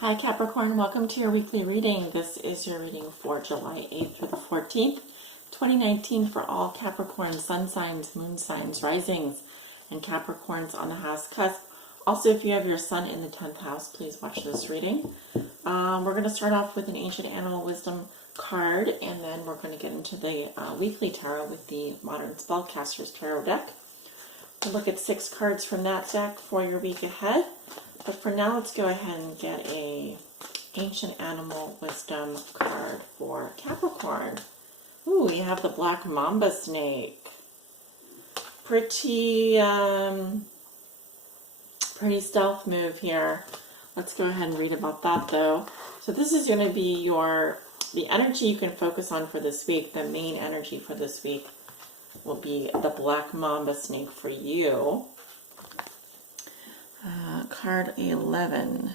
Hi Capricorn, welcome to your weekly reading. This is your reading for July 8th through the 14th, 2019 for all Capricorn sun signs, moon signs, risings, and Capricorns on the house cusp. Also, if you have your sun in the 10th house, please watch this reading. We're going to start off with an Ancient Animal Wisdom card, and then we're going to get into the weekly tarot with the Modern Spellcaster's tarot deck. We'll look at 6 cards from that deck for your week ahead. But for now, let's go ahead and get a Ancient Animal Wisdom card for Capricorn. Ooh, we have the Black Mamba Snake. Pretty stealth move here. Let's go ahead and read about that though. So this is going to be the energy you can focus on for this week. The main energy for this week will be the Black Mamba Snake for you. Card 11.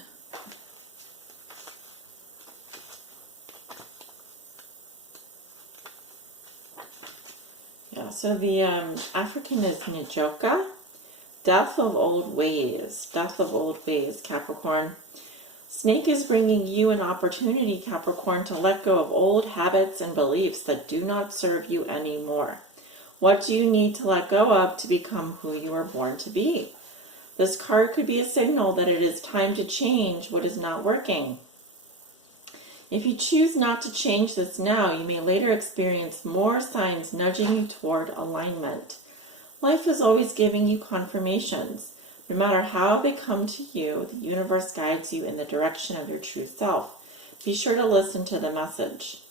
Yeah, so the African is Njoka. Death of old ways. Death of old ways, Capricorn. Snake is bringing you an opportunity, Capricorn, to let go of old habits and beliefs that do not serve you anymore. What do you need to let go of to become who you were born to be? This card could be a signal that it is time to change what is not working. If you choose not to change this now, you may later experience more signs nudging you toward alignment. Life is always giving you confirmations. No matter how they come to you, the universe guides you in the direction of your true self. Be sure to listen to the message.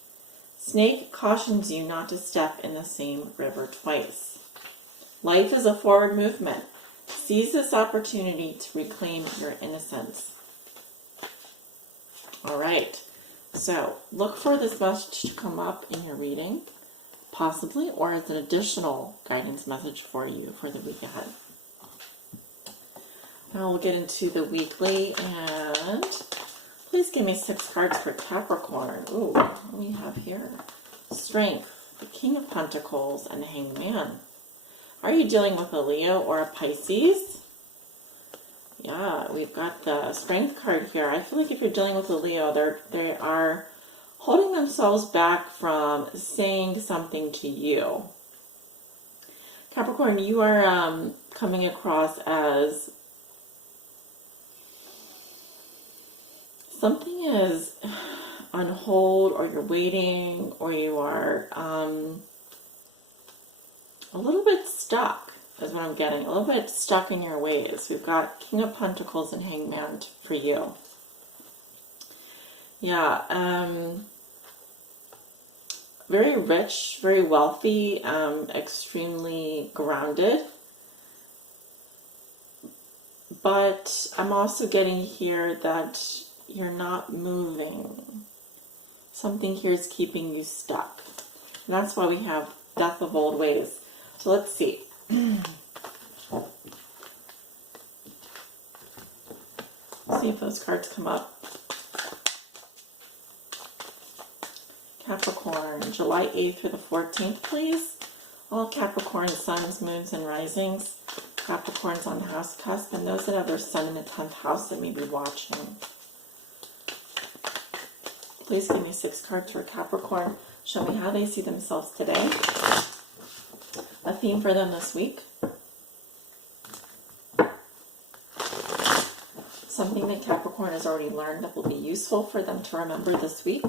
Snake cautions you not to step in the same river twice. Life is a forward movement. Seize this opportunity to reclaim your innocence. All right, so look for this message to come up in your reading, possibly, or as an additional guidance message for you for the week ahead. Now we'll get into the weekly, and please give me 6 cards for Capricorn. Ooh, what do we have here? Strength, the King of Pentacles, and Hangman. Are you dealing with a Leo or a Pisces? Yeah, we've got the Strength card here. I feel like if you're dealing with a Leo, they are holding themselves back from saying something to you. Capricorn, you are coming across as something is on hold, or you're waiting, or you are a little bit stuck, is what I'm getting. A little bit stuck in your ways. We've got King of Pentacles and Hangman for you. Yeah, very rich, very wealthy, extremely grounded. But I'm also getting here that you're not moving. Something here is keeping you stuck. And that's why we have Death of old ways. So let's see. See if those cards come up. Capricorn, July 8th through the 14th, please. All Capricorn suns, moons, and risings. Capricorns on the house cusp, and those that have their sun in the 10th house that may be watching. Please give me 6 cards for Capricorn. Show me how they see themselves today. A theme for them this week. Something that Capricorn has already learned that will be useful for them to remember this week.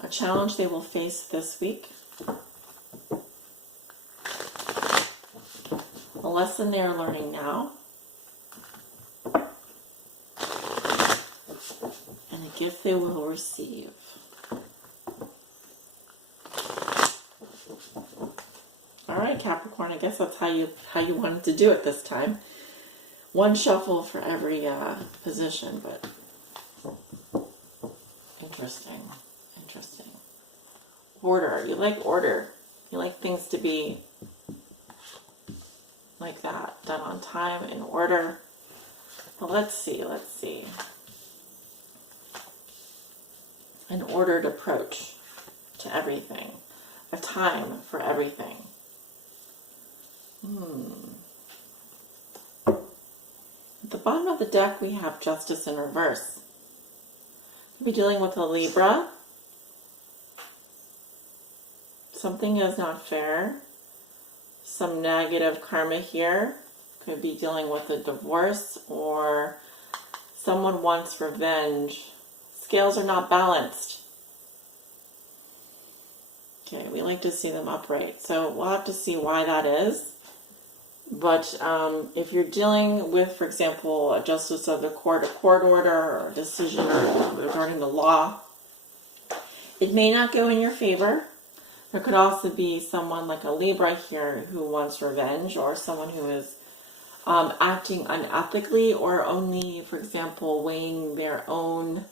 A challenge they will face this week. A lesson they are learning now. And a gift they will receive. All right, Capricorn, I guess that's how you wanted to do it this time. One shuffle for every position, but interesting. Order. You like order. You like things to be like that, done on time, in order. But let's see. An ordered approach to everything. A time for everything. the bottom of the deck, we have Justice in reverse. We'll be dealing with a Libra. Something is not fair. Some negative karma here. Could be dealing with a divorce, or someone wants revenge. Scales are not balanced. Okay, we like to see them upright. So we'll have to see why that is. But if you're dealing with, for example, a justice of the court, a court order, or a decision regarding the law, it may not go in your favor. There could also be someone like a Libra here who wants revenge, or someone who is acting unethically, or only, for example, weighing their own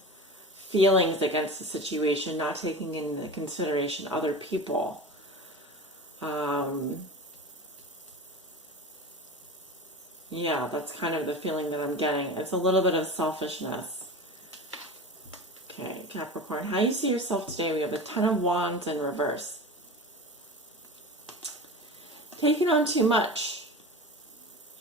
feelings against the situation, not taking into consideration other people. Yeah, that's kind of the feeling that I'm getting. It's a little bit of selfishness. Okay, Capricorn, how you see yourself today? We have the Ten of Wands in reverse. Taking on too much.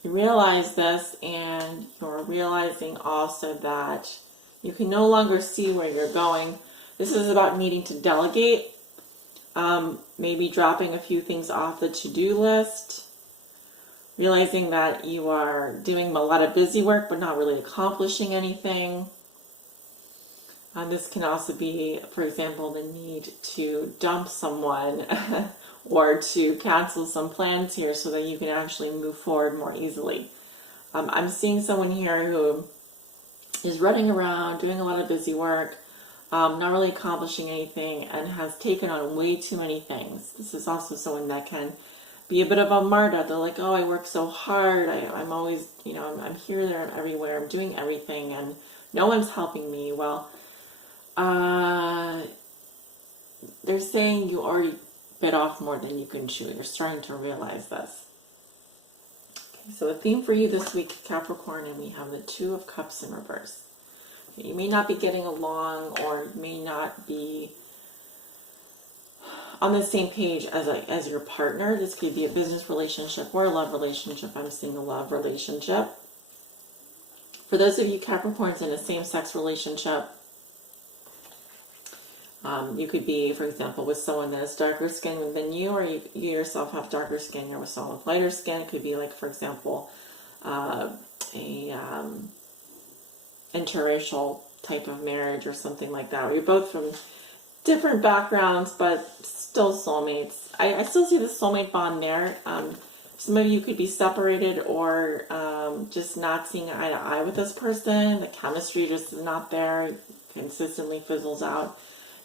You realize this, and you're realizing also that you can no longer see where you're going. This is about needing to delegate, maybe dropping a few things off the to-do list, realizing that you are doing a lot of busy work but not really accomplishing anything. This can also be, for example, the need to dump someone or to cancel some plans here so that you can actually move forward more easily. I'm seeing someone here who is running around, doing a lot of busy work, not really accomplishing anything, and has taken on way too many things. This is also someone that can be a bit of a martyr. They're like, oh, I work so hard. I'm always, I'm here, there, and everywhere. I'm doing everything, and no one's helping me. Well, they're saying you already bit off more than you can chew. You're starting to realize this. Okay, so the theme for you this week, Capricorn, and we have the Two of Cups in reverse. You may not be getting along, or may not be on the same page as your partner. This could be a business relationship or a love relationship. I'm seeing a love relationship. For those of you Capricorns in a same-sex relationship, you could be, for example, with someone that has darker skin than you, or you yourself have darker skin. You're with someone with lighter skin. It could be like, for example, interracial type of marriage or something like that, where you're both from different backgrounds but still soulmates. I still see the soulmate bond there. Some of you could be separated, or just not seeing eye to eye with this person. The chemistry just is not there. It consistently fizzles out.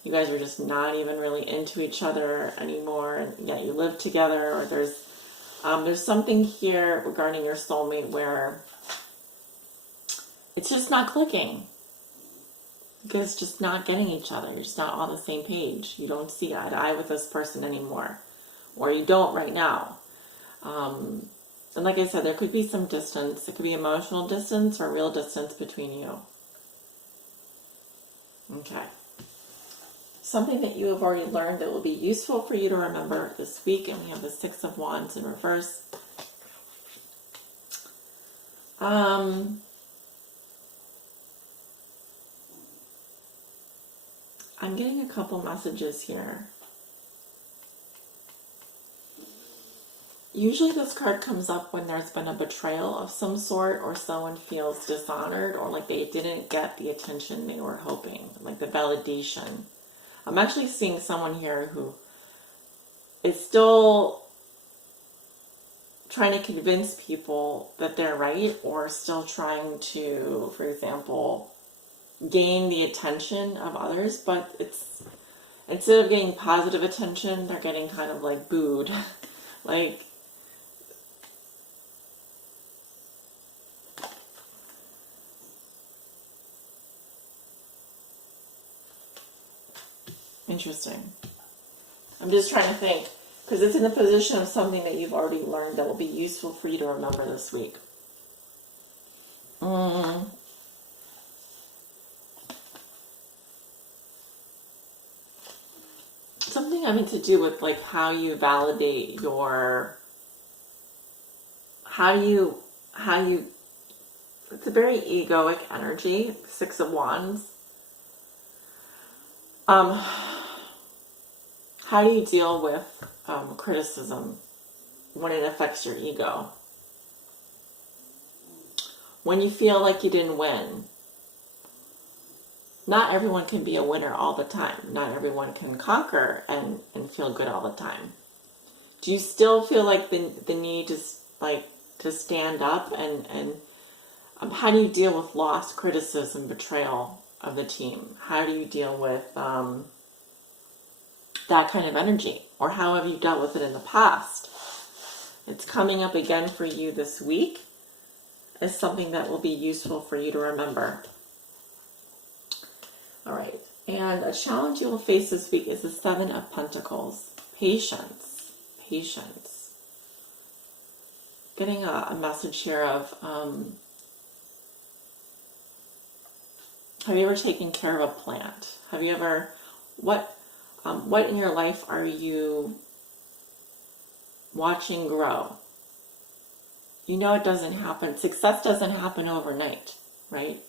You guys are just not even really into each other anymore, and yet you live together. Or there's something here regarding your soulmate where it's just not clicking. You guys just not getting each other. You're just not on the same page. You don't see eye to eye with this person anymore, or you don't right now. And like I said, there could be some distance. It could be emotional distance or real distance between you. Okay. Something that you have already learned that will be useful for you to remember this week, and we have the Six of Wands in reverse. I'm getting a couple messages here. Usually this card comes up when there's been a betrayal of some sort, or someone feels dishonored, or like they didn't get the attention they were hoping, like the validation. I'm actually seeing someone here who is still trying to convince people that they're right, or still trying to, for example, gain the attention of others, but it's, instead of getting positive attention, they're getting kind of like booed. Like, interesting. I'm just trying to think, because it's in the position of something that you've already learned that will be useful for you to remember this week. Something having to do with like how you validate your, how you It's a very egoic energy, Six of Wands. How do you deal with criticism when it affects your ego? When you feel like you didn't win. Not everyone can be a winner all the time. Not everyone can conquer and feel good all the time. Do you still feel like the need to stand up and how do you deal with loss, criticism, betrayal of the team? How do you deal with that kind of energy? Or how have you dealt with it in the past? It's coming up again for you this week as something that will be useful for you to remember. All right, and a challenge you will face this week is the Seven of Pentacles. Patience, patience. Getting a message here of, have you ever taken care of a plant? Have you ever, what in your life are you watching grow? You know it doesn't happen. Success doesn't happen overnight, right?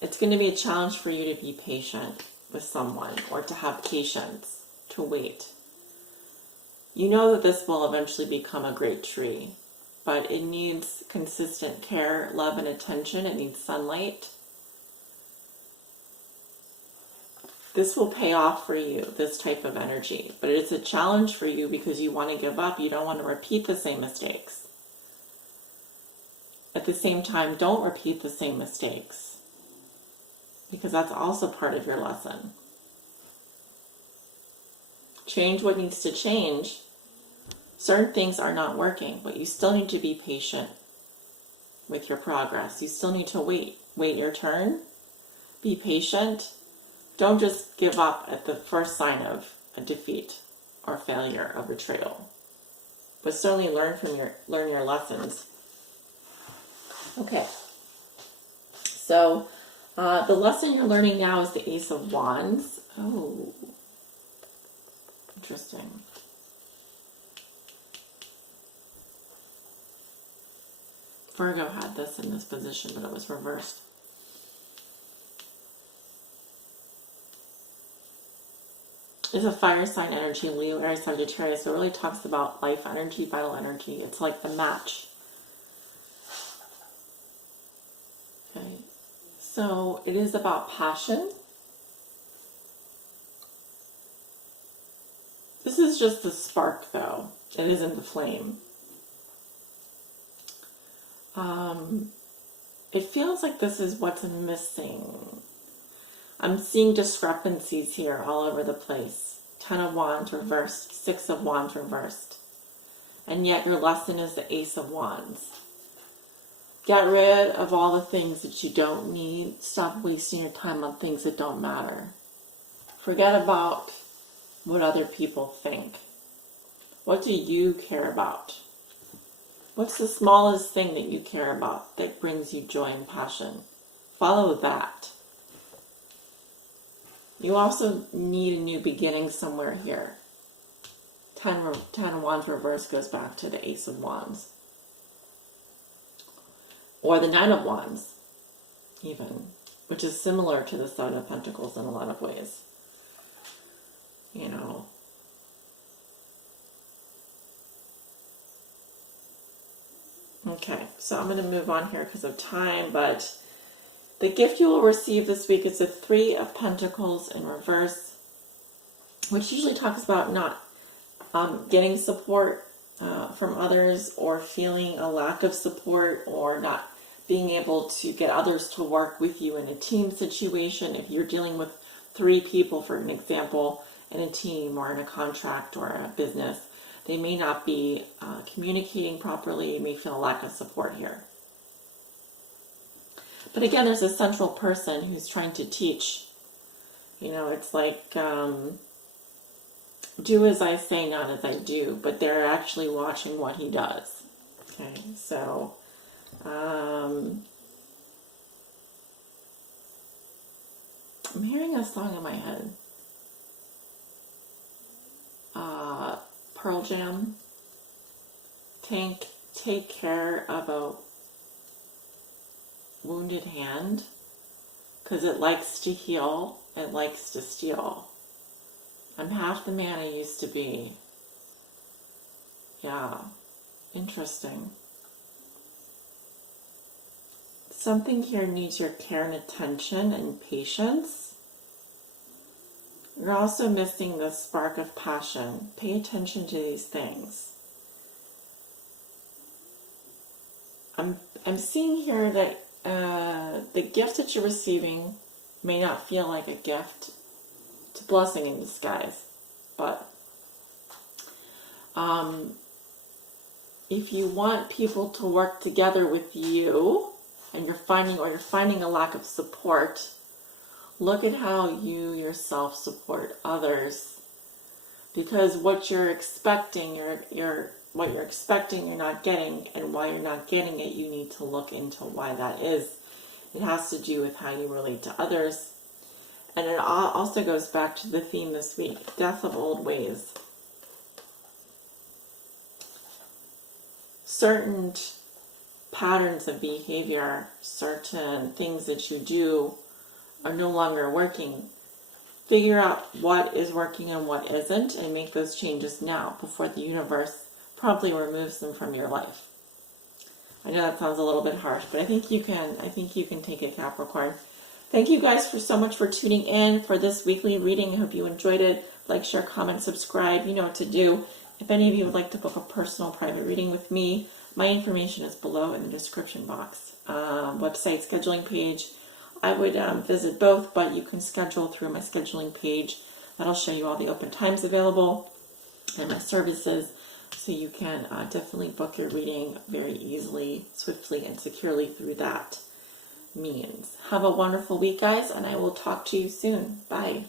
It's going to be a challenge for you to be patient with someone or to have patience, to wait. You know that this will eventually become a great tree, but it needs consistent care, love, and attention. It needs sunlight. This will pay off for you, this type of energy, but it's a challenge for you because you want to give up. You don't want to repeat the same mistakes. At the same time, don't repeat the same mistakes because that's also part of your lesson. Change what needs to change. Certain things are not working, but you still need to be patient with your progress. You still need to wait. Wait your turn. Be patient. Don't just give up at the first sign of a defeat or failure or betrayal. But certainly learn your lessons. Okay. So the lesson you're learning now is the Ace of Wands. Oh, interesting. Virgo had this in this position, but it was reversed. It's a fire sign energy, Leo, Aries, Sagittarius. So it really talks about life energy, vital energy. It's like the match. Okay. So it is about passion. This is just the spark, though. It isn't the flame. It feels like this is what's missing. I'm seeing discrepancies here all over the place. 10 of Wands reversed, 6 of Wands reversed. And yet your lesson is the Ace of Wands. Get rid of all the things that you don't need. Stop wasting your time on things that don't matter. Forget about what other people think. What do you care about? What's the smallest thing that you care about that brings you joy and passion? Follow that. You also need a new beginning somewhere here. 10 of Wands reverse goes back to the Ace of Wands. Or the 9 of Wands, even, which is similar to the 7 of Pentacles in a lot of ways. You know. Okay, so I'm going to move on here because of time, but the gift you will receive this week is the 3 of Pentacles in reverse, which usually talks about not getting support from others or feeling a lack of support or not being able to get others to work with you in a team situation. If you're dealing with 3 people, for an example, in a team or in a contract or a business, they may not be communicating properly. You may feel a lack of support here. But again, there's a central person who's trying to teach. You know, it's like, do as I say, not as I do. But they're actually watching what he does. Okay, so, I'm hearing a song in my head. Pearl Jam. Take care of wounded hand because it likes to heal, it likes to steal. I'm half the man I used to be. Yeah, interesting. Something here needs your care and attention and patience. You're also missing the spark of passion. Pay attention to these things. I'm seeing here that the gift that you're receiving may not feel like a gift. It's a blessing in disguise. But if you want people to work together with you, and you're finding a lack of support, look at how you yourself support others. Because what you're expecting, you're not getting, and why you're not getting it, you need to look into why that is. It has to do with how you relate to others. And it also goes back to the theme this week, death of old ways. Certain patterns of behavior, certain things that you do are no longer working. Figure out what is working and what isn't, and make those changes now before the universe promptly removes them from your life. I know that sounds a little bit harsh, but I think you can take it, Capricorn. Thank you guys so much for tuning in for this weekly reading. I hope you enjoyed it. Like, share, comment, subscribe. You know what to do. If any of you would like to book a personal private reading with me, my information is below in the description box. Website, scheduling page. I would visit both, but you can schedule through my scheduling page. That'll show you all the open times available and my services. So you can definitely book your reading very easily, swiftly, and securely through that means. Have a wonderful week, guys, and I will talk to you soon. Bye.